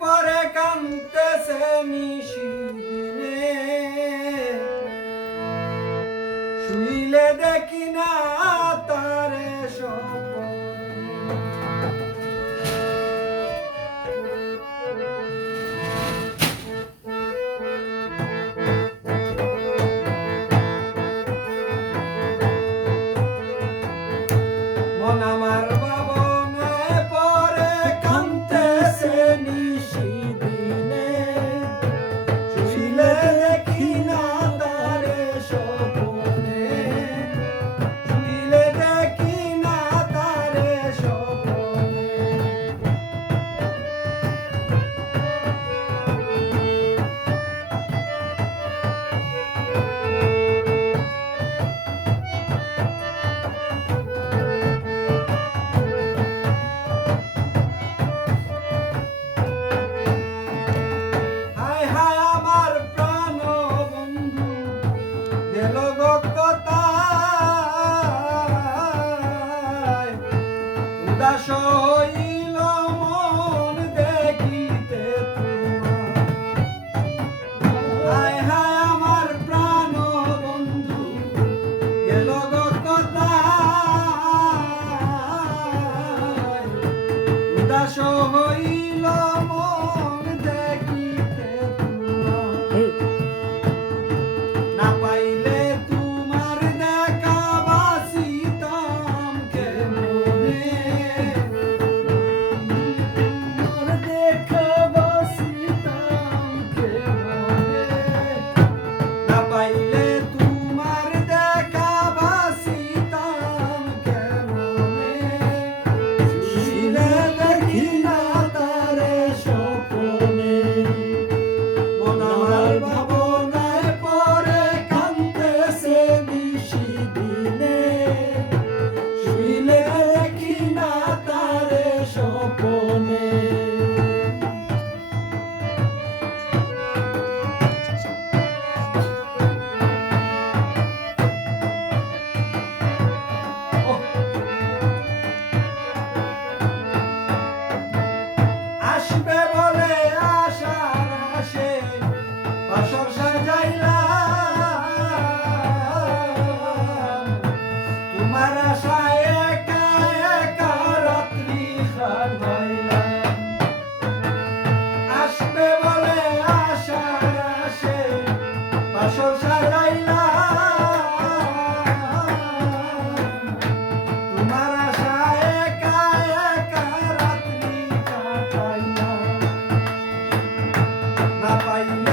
পরে কান্তেছে নিশিদিনে উদাস না পাইলে